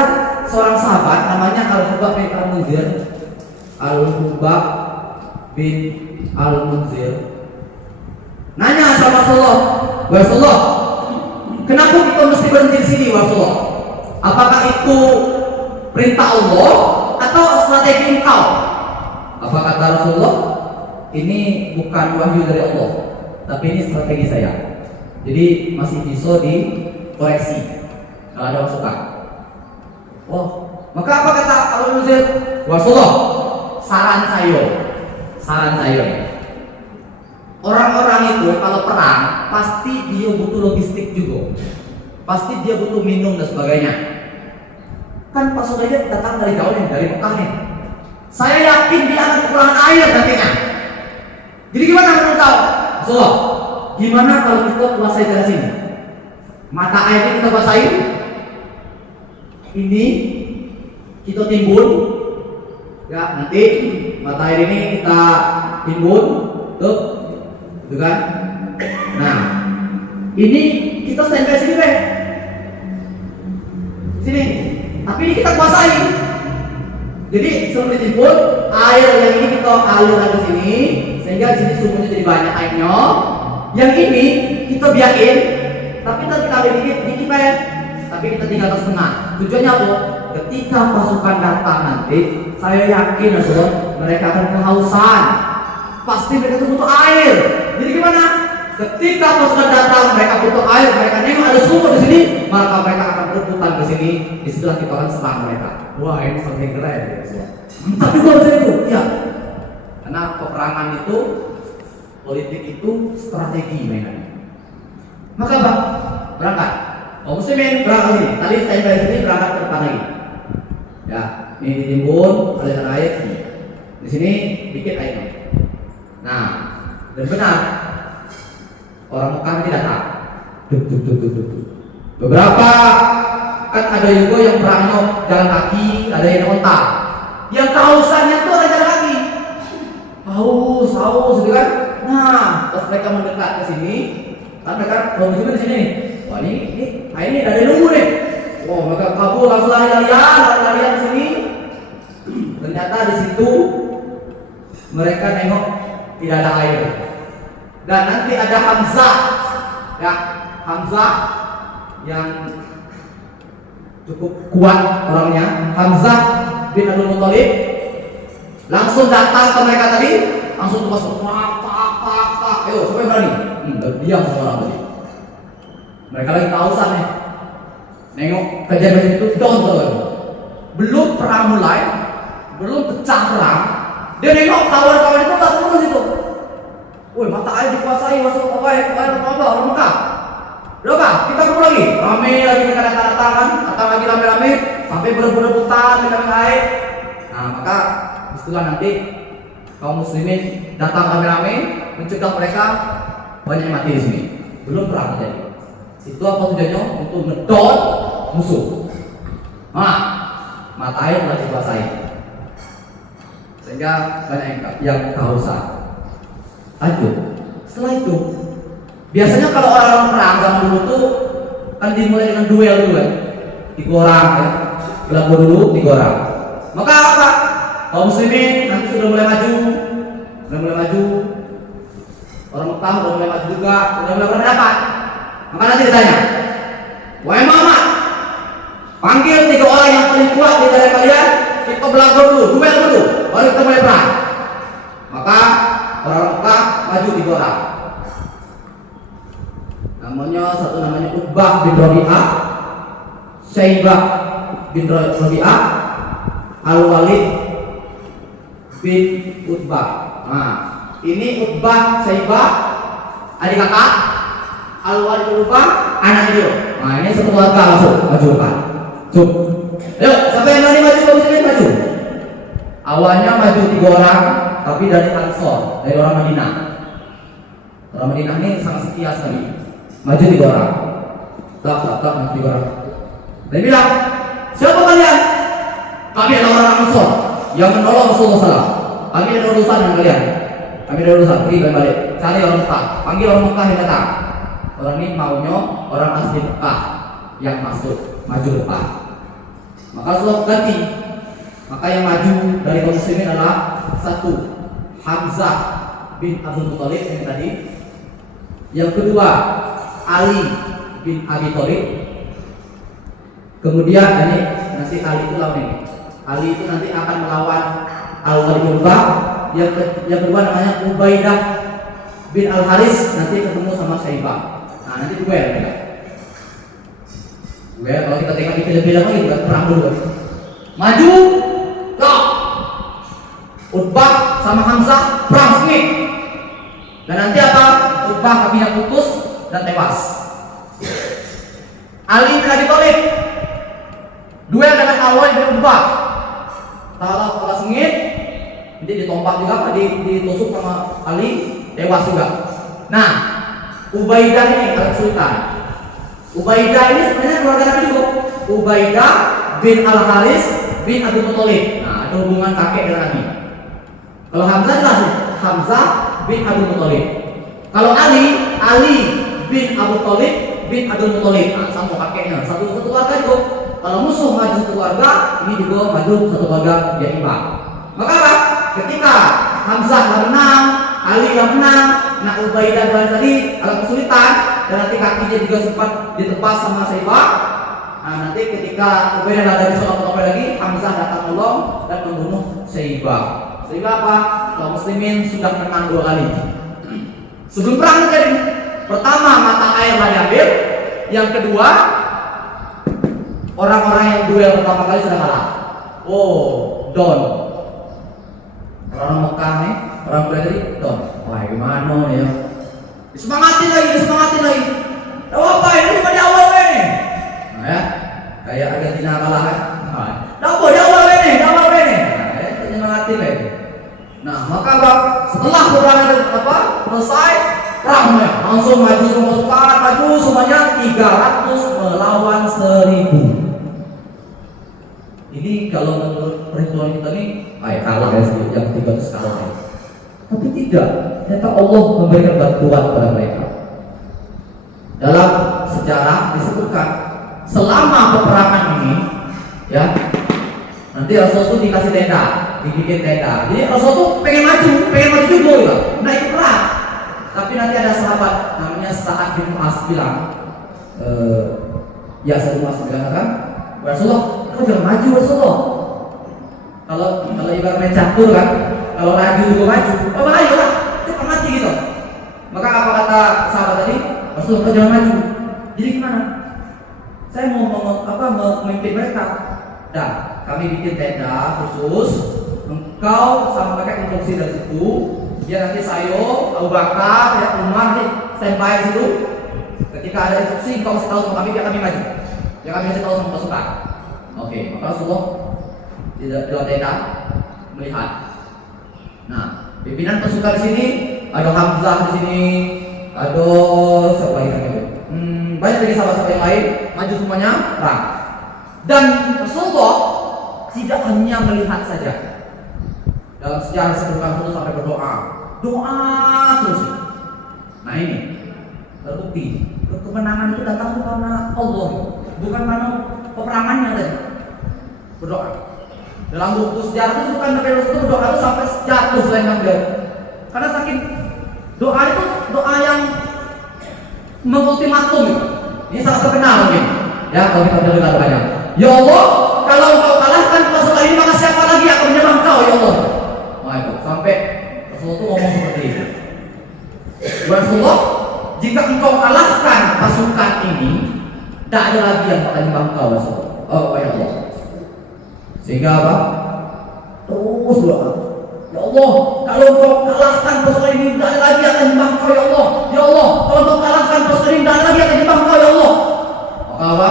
seorang sahabat namanya Al-Hubab bin Al-Munzir. Al-Hubab bin Al-Munzir nanya sama Rasulullah, Rasulullah, kenapa kita mesti berhenti di sini, Rasulullah? Apakah itu perintah Allah atau strategi engkau? Apa kata Rasulullah? Ini bukan wahyu dari Allah, tapi ini strategi saya. Jadi masih bisa dikoreksi kalau ada masukan. Oh, maka apa kata Al-Munzir? Rasulullah, saran saya. Orang-orang itu kalau perang pasti dia butuh logistik juga, pasti dia butuh minum dan sebagainya. Kan pasukannya datang dari jauh nih, dari Mekah nih. Saya yakin dia akan kekurangan air nantinya. Jadi gimana menurut kau? Rasulullah, gimana kalau kita kuasai dari sini? Mata airnya kita kuasai, ini kita timbun, ya nanti mata air ini kita timbun, tuh. Gitu kan? Nah, ini kita standby sini deh. Sini. Tapi ini kita kuasai. Jadi sebelum ditimbun, air yang ini kita alirkan ke sini, sehingga di sini sumbernya jadi banyak airnya. Yang ini kita biarin, tapi kita ambil dikit ya. Tapi kita tinggal setengah. Tujuannya apa? Ketika pasukan datang nanti, saya yakin mereka akan kehausan. Pasti mereka butuh air. Jadi gimana? Ketika pasukan datang, mereka butuh air, mereka nengok ada sumur di sini, maka mereka akan berebutan ke sini. Di sebelah kita akan serang mereka. Wah, ini sangat keren ya. Mantap juga saya itu. Ya. Karena peperangan itu, politik itu strategi mainannya. Maka Bang, berangkat. Oh, muslimin berangkat sini. Tadi saya dari sini berangkat ke depan lagi. Ya, ini ditimbun, aliran air sini. Di sini dikit airnya. Nah, dan benar orang Mekah tidak datang. Beberapa kan ada juga yang berangnya jalan kaki, ada yang onta. Yang kehausannya itu ada jalan kaki. Haus gitu kan. Nah, pas mereka mendekat ke sini, kan mereka kondisinya di sini. Wah ini ada nunggu nih. Wah, mereka kabur langsung lari-larian di sini. Ternyata di situ mereka nengok tidak ada air. Dan nanti ada Hamzah, ya Hamzah yang cukup kuat orangnya, Hamzah bin Abdul Muthalib, langsung datang ke mereka tadi, langsung masuk, pak, ayo siapa yang berani? Diam semua orang tadi. Mereka lagi kehausan nih, nengok kejadian itu down. Belum perang mulai, belum pecah perang, dia nengok kawan-kawan itu tak terus itu. Woi, mata air dikuasai, masuk apa orang Mekah. Berapa? Kita kumpul lagi. Rame lagi mereka datang lagi rame-rame sampai berebut-rebutan dengan air. Nah, maka istilah nanti kaum muslimin datang rame-rame mencegah mereka banyak yang mati di sini. Belum perang jadi. Itu apa tujuannya? Untuk ngedot musuh. Nah, mata air telah dikuasai. Sehingga banyak yang kehausan. Lanjut. Setelah itu, biasanya kalau orang-orang perang zaman dulu tuh kan dimulai dengan duel dulu kan, 3 orang kan, berlaku dulu 3 orang. Maka apa? Kaum muslimin nanti sudah mulai maju, orang Mekah sudah mulai maju juga, sudah mulai berhadapan. Maka nanti ditanya, wahai Muhammad, panggil 3 orang yang paling kuat di antara kalian, kita berlaku dulu, duel dulu, baru kita mulai perang. Maka orang Mekah maju 3 orang. Satu namanya Utbah bin Rabi'ah, Syaibah bin Rabi'ah, Al-Walid bin Utbah. Nah, ini Utbah, Syaibah, adik kakak, Al-Walid bin Utbah, anak dia. Nah, ini satu keluarga langsung maju depan. Cuk. Ayo, siapa yang berani maju? Kamu sendiri maju. Awalnya maju 3 orang, tapi dari Ansor, dari orang Madinah. Orang Madinah ini sangat setia sekali. Maju 3 orang. Tak, maju 3 orang. Dan bilang, siapa kalian? Kami adalah orang Ansor. yang menolong Rasulullah SAW. Kami ada urusan dengan kalian. Kami ada urusan, pergi balik. Cari orang Mekah, panggil orang Mekah yang datang. Orang ini maunya orang asli Mekah yang masuk, maju depan. Maka Rasulullah ganti. Maka yang maju dari kaum muslimin adalah satu, Hamzah bin Abdul Muthalib yang tadi. Yang kedua, Ali bin Abi Thalib. Kemudian ini nanti Ali itu lawan ini. Ali itu nanti akan melawan Al-Walid. Yang kedua namanya Ubaidah bin Al-Haris, nanti ketemu sama Syaibah. Nah, nanti duel mereka. Duel kalau kita tengok di film-film lagi bukan perang dulu. Maju, lock. Utbah sama Hamzah perang sengit. Dan nanti apa? Utbah kakinya putus dan tewas. Ali bin Abi Thalib duel dengan Al-Walid bin Utbah. Kalau sengit, nanti ditompak juga apa? Ditusuk sama Ali, tewas juga. Nah, Ubaidah ini agak kesulitan. Ubaidah ini sebenarnya keluarga Nabi juga. Ubaidah bin Al-Haris bin Abdul Muthalib. Nah, ada hubungan kakek dengan Nabi. Kalau Hamzah jelas, Hamzah bin Abdul Muthalib. Kalau Ali bin Abu Thalib bin Abdul Muthalib. Nah, sama kakeknya, satu keluarga itu. Kalau musuh maju satu keluarga, ini juga maju satu keluarga, dia imbang. Maka apa? Ketika Hamzah menang, Ali yang menang, nah Ubaidah tadi agak kesulitan, dan nanti kakinya juga sempat ditebas sama Syaibah. Nah, nanti ketika Ubaidah tidak bisa apa-apa lagi, Hamzah datang tolong dan membunuh Syaibah. Sehingga apa? Kaum muslimin sudah menang 2 kali. Sebelum perang terjadi, pertama mata air diambil, yang kedua orang-orang yang duel pertama kali sudah kalah. Oh, down. Orang Mekah nih, orang Quraisy down. Wah, gimana nih ya? Disemangatin lagi. Tahu apa ini cuma di awal ini. Nah ya, kayak Argentina kalah kan. Nah, di awal ini. Nah, disemangatin lagi. Nah, maka setelah peperangan selesai, perangnya langsung maju semua pasukan, maju semuanya 300 melawan 1000. Ini kalau menurut perhitungan kita nih, kalah ya sih, yang 300 kalah ya. Tapi tidak, ternyata Allah memberikan bantuan kepada mereka. Dalam sejarah disebutkan selama peperangan ini, ya, nanti Rasul itu dikasih tenda, dibikin tenda. Jadi Rasul tuh pengen maju juga, ya. Nah itu perang. Tapi nanti ada sahabat namanya Sa'ad bin Mu'az bilang, ya Sa'ad bin Mu'az bilang kan, Rasulullah, kau jangan maju Rasulullah. Kalau ibarat main catur kan, kalau raju juga maju, bahaya lah, cepat mati gitu. Maka apa kata sahabat tadi? Rasulullah, kau jangan maju. Jadi gimana? Saya mau memimpin mereka. Dan kami bikin tenda khusus. Engkau sama mereka instruksi dari situ. Dia nanti saya, Abu Bakar, ya Umar, standby di situ. Ketika ada instruksi, engkau kasih tahu sama kami, biar kami maju. Biar kami kasih tahu sama pasukan. Oke, maka Rasulullah di dalam tenda melihat. Nah, pimpinan pasukan di sini ada Hamzah di sini, ada siapa lagi? Banyak lagi sahabat-sahabat yang lain, maju semuanya perang. Dan Rasulullah tidak hanya melihat saja. Dalam sejarah sebelum Rasulullah sampai berdoa, doa terus. Nah ini terbukti kemenangan itu datang itu karena Allah, bukan karena peperangannya tadi. Berdoa. Dalam buku sejarah itu bukan sampai Rasulullah berdoa itu sampai jatuh selain beliau. Karena saking doa itu doa yang mengultimatum. Ini sangat terkenal mungkin. Ya kalau kita dengar banyak. Ya Allah, kalau engkau kalahkan pasukan ini maka siapa lagi yang akan menyembah engkau ya Allah? Wah itu sampai Rasulullah itu ngomong seperti itu. Rasulullah, jika engkau kalahkan pasukan ini, tidak ada lagi yang akan menyembah engkau Rasulullah. Oh ya Allah. Sehingga apa? Terus doa. Ya Allah, kalau engkau kalahkan pasukan ini, tidak ada lagi yang akan menyembah engkau ya Allah. Ya Allah, kalau engkau kalahkan pasukan ini, tidak ada lagi yang akan menyembah engkau ya Allah. Maka apa?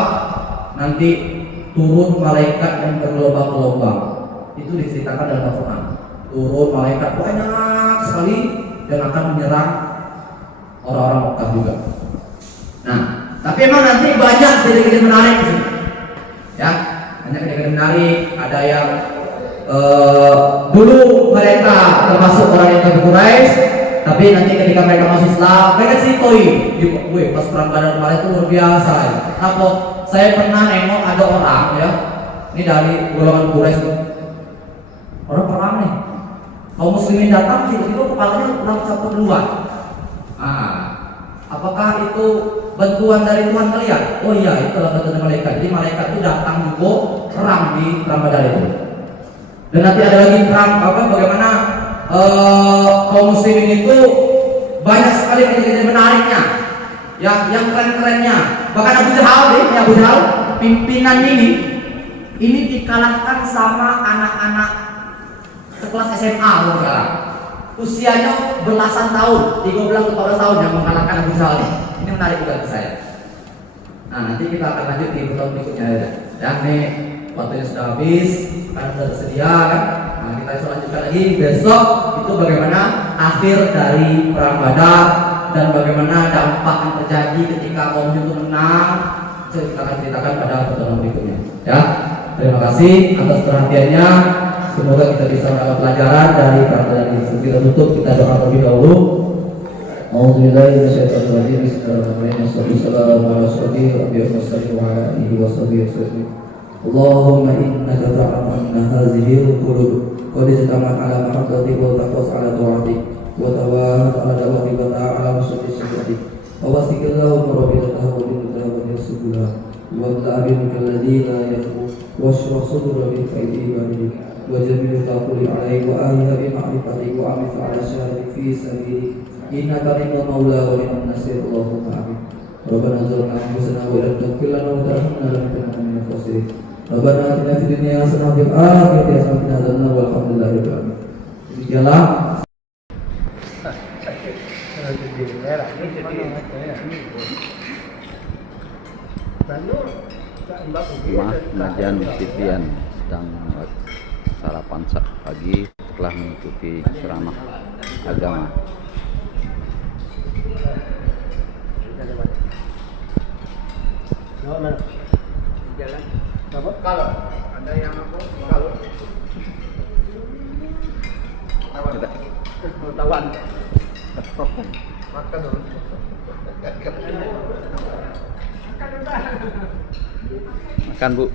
Nanti turun malaikat yang bergelombang-gelombang. Itu diceritakan dalam Al-Quran. Turun malaikat banyak sekali dan akan menyerang orang-orang Mekah juga. Nah, tapi emang nanti banyak kejadian menarik di sini. Ya, banyak kejadian menarik. Ada yang dulu mereka termasuk orang yang kafir Quraisy, tapi nanti ketika mereka masuk Islam, mereka ceritakan, wih pas perang Badar kemarin itu luar biasa. Ya. Kenapa? Saya pernah nengok ada orang ya, ini dari golongan Quraisy, orang perang nih, kaum muslimin datang, tiba-tiba kepalanya langsung duluan. Apakah itu bantuan dari Tuhan kalian? Oh iya, itu adalah bantuan malaikat. Jadi malaikat itu datang juga perang di perang Badar itu. Dan nanti ada lagi perang bagaimana kaum muslimin itu banyak sekali kejadian menariknya, yang keren-kerennya. Bahkan Abu Jahal pimpinan ini dikalahkan sama anak-anak sekelas SMA sekarang. Usianya belasan tahun, 13 ke 14 tahun yang mengalahkan Abu Jahal. Ini menarik juga bagi saya. Nah, nanti kita akan lanjut di pertemuan berikutnya ya. Ini waktunya sudah habis, karena sudah tersedia kan. Nah, kita lanjutkan lagi besok itu bagaimana akhir dari perang Badar dan bagaimana dampak yang terjadi ketika kaum itu menang. Kita akan ceritakan pada pertemuan berikutnya. Ya, terima kasih atas perhatiannya. Semoga kita bisa mendapat pelajaran dari pelajaran ini. Sebelum kita tutup, kita doa terlebih dahulu. Alhamdulillah, Bismillahirrahmanirrahim. Bismillahirrahmanirrahim. Allahumma innaka ta'lamu anna hadhihi al-qulub qad ijtama'at 'ala mahabbatik wa taqwas 'ala ta'atik wa tawahat 'ala da'watik wa ta'ala masjid syukratik. Wa wasiqillahu rabbika wa bin subula wa ta'abin alladhi la yakhuf wa ashrah sadra bil faidi ibadihi wa jamil taquli 'alaihi wa ahliha bi ma'rifatik wa amif 'ala syahri fi sabili innaka ni'mal maula wa ni'man nasir. Allahumma amin. Rabbana zalamna anfusana wa lam taghfir lana wa tarhamna lanakunanna minal khasirin. Rabbana atina fid dunya hasanah wa fil akhirati hasanah wa qina adzabannar. Walhamdulillahi rabbil alamin. Demikianlah Najan Sitian sedang sarapan pagi setelah mengikuti ceramah agama. Jalan. Kalau ada yang kalau tawan makan dulu. Makan Bu.